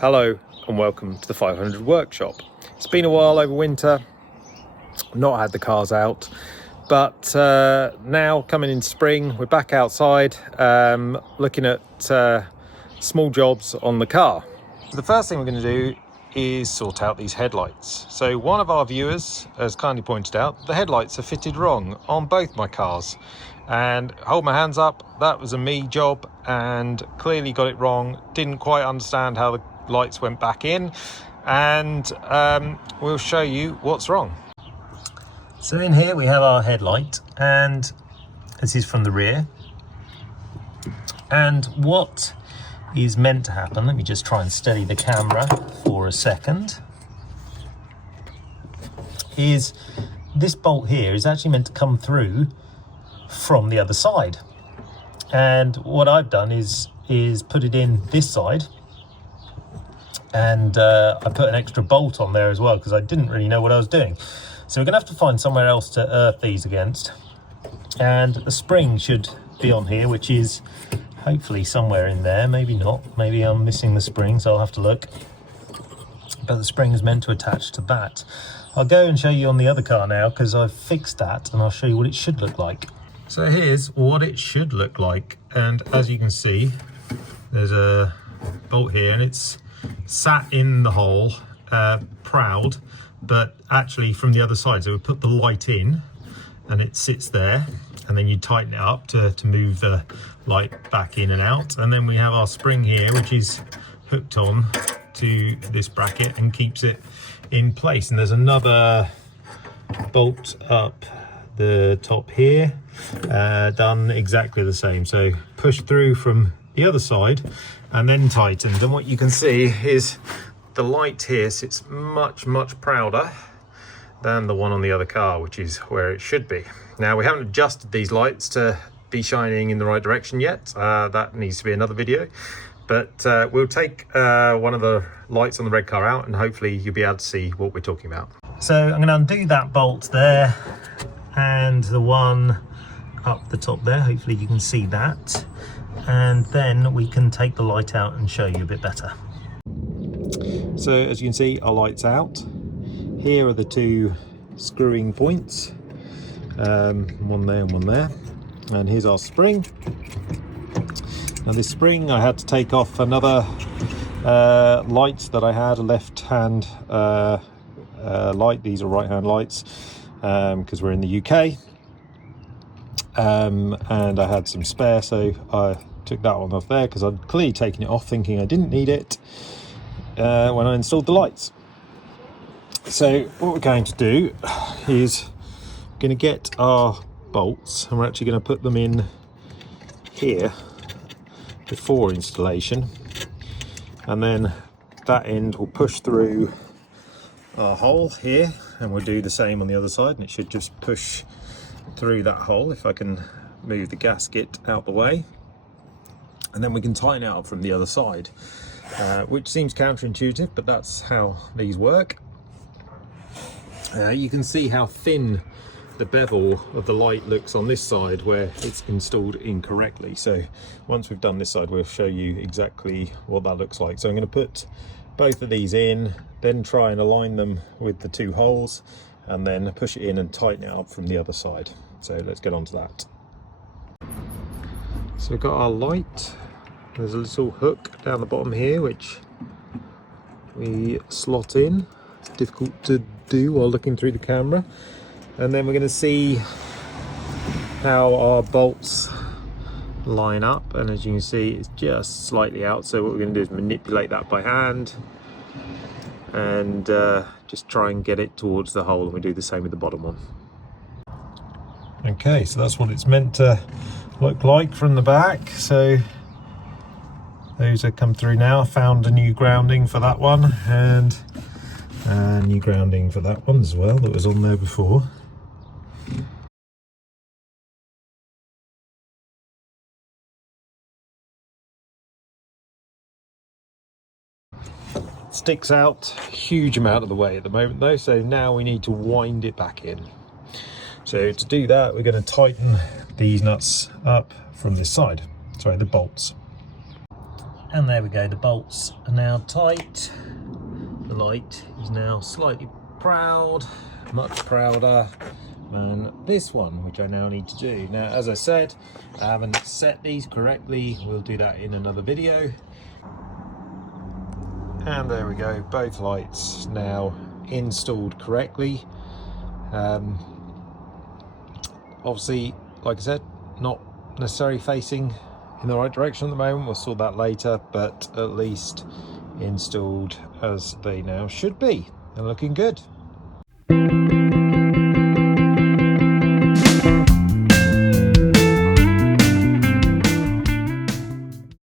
Hello and welcome to the 500 workshop. It's been a while over winter, not had the cars out, but now coming into spring, we're back outside looking at small jobs on the car. The first thing we're going to do is sort out these headlights. So one of our viewers has kindly pointed out the headlights are fitted wrong on both my cars, and hold my hands up, that was a me job and clearly got it wrong. Didn't quite understand how the lights went back in, and we'll show you what's wrong. So in here we have our headlight, and this is from the rear, and what is meant to happen, let me just try and steady the camera for a second, is this bolt here is actually meant to come through from the other side, and what I've done is put it in this side, and I put an extra bolt on there as well because I didn't really know what I was doing. So we're gonna have to find somewhere else to earth these against, and the spring should be on here, which is hopefully somewhere in there. Maybe not, maybe I'm missing the spring, so I'll have to look, but the spring is meant to attach to that. I'll go and show you on the other car now because I've fixed that, and I'll show you what it should look like. So here's what it should look like, and as you can see there's a bolt here and it's sat in the hole, proud, but actually from the other side. So we put the light in and it sits there, and then you tighten it up to move the light back in and out, and then we have our spring here which is hooked on to this bracket and keeps it in place. And there's another bolt up the top here, done exactly the same, so push through from the other side and then tightened. And what you can see is the light here sits much prouder than the one on the other car, which is where it should be. Now we haven't adjusted these lights to be shining in the right direction yet, that needs to be another video, but we'll take one of the lights on the red car out and hopefully you'll be able to see what we're talking about. So I'm going to undo that bolt there and the one up the top there, hopefully you can see that, and then we can take the light out and show you a bit better. So as you can see, our light's out. Here are the two screwing points, one there and one there, and here's our spring. Now this spring I had to take off another light that I had, a left hand light. These are right hand lights because we're in the UK, and I had some spare, so I took that one off there because I'd clearly taken it off thinking I didn't need it when I installed the lights. So what we're going to do is going to get our bolts, and we're actually going to put them in here before installation, and then that end will push through our hole here, and we'll do the same on the other side, and it should just push through that hole if I can move the gasket out the way, and then we can tighten it up from the other side, which seems counterintuitive, but that's how these work. You can see how thin the bevel of the light looks on this side where it's installed incorrectly. So once we've done this side, we'll show you exactly what that looks like. So I'm going to put both of these in, then try and align them with the two holes, and then push it in and tighten it up from the other side. So let's get on to that. So we've got our light. There's a little hook down the bottom here which we slot in. It's difficult to do while looking through the camera, and then we're going to see how our bolts line up, and as you can see it's just slightly out, so what we're going to do is manipulate that by hand and just try and get it towards the hole, and we do the same with the bottom one. Okay, so that's what it's meant to look like from the back. So those have come through now. I found a new grounding for that one, and new grounding for that one as well that was on there before. Sticks out a huge amount of the way at the moment though, so now we need to wind it back in. So to do that, we're going to tighten these nuts up from this side, sorry, the bolts. And there we go, the bolts are now tight. The light is now slightly proud, much prouder than this one, which I now need to do. Now, as I said, I haven't set these correctly. We'll do that in another video. And there we go, both lights now installed correctly. Obviously, like I said, not necessarily facing in the right direction at the moment. We'll sort that later, but at least installed as they now should be and looking good.